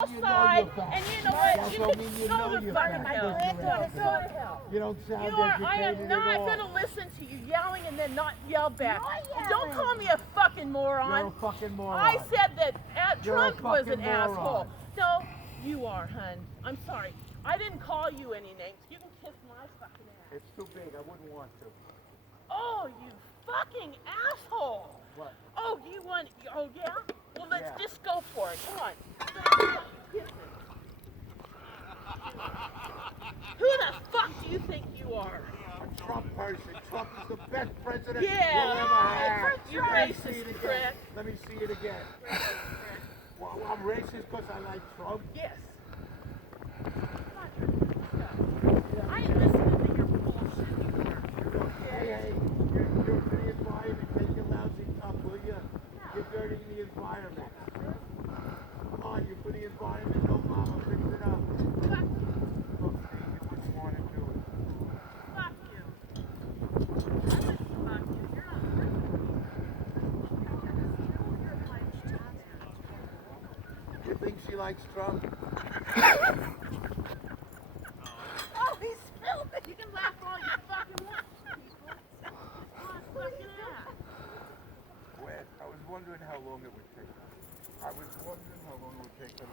outside, and you know what? You can go to fucking hell. Go to hell. You don't sound I am not going to listen to you yelling and then not yell back. And don't call me a fucking moron. You're a fucking moron. I said that Trump was an moron. asshole. No, you are, hun. I'm sorry. I didn't call you any names. You can kiss my fucking ass. It's too big. I wouldn't want to. Oh, you fucking asshole. What? Oh, you want... Oh, yeah? Well, let's just go for it. Come on. Who the fuck do you think you are? A Trump person. Trump is the best president Yeah. we'll ever have. You racist prick. Let me see it again. Well, I'm racist because I like Trump. Yes. I ain't listening to your bullshit. Hey, you're for the environment. Take your lousy cup, will you? You're dirtying the environment. Come on, you're for the environment. No mama, fix it up. Fuck you. Look, Steve, you wouldn't want to do it. Fuck you. I wouldn't fuck you. You're not You think she likes Trump? Oh, he spilled it. You can laugh all you fucking want, people. Oh, fucking ass. Well, I was wondering how long it would take. I was wondering how long it would take them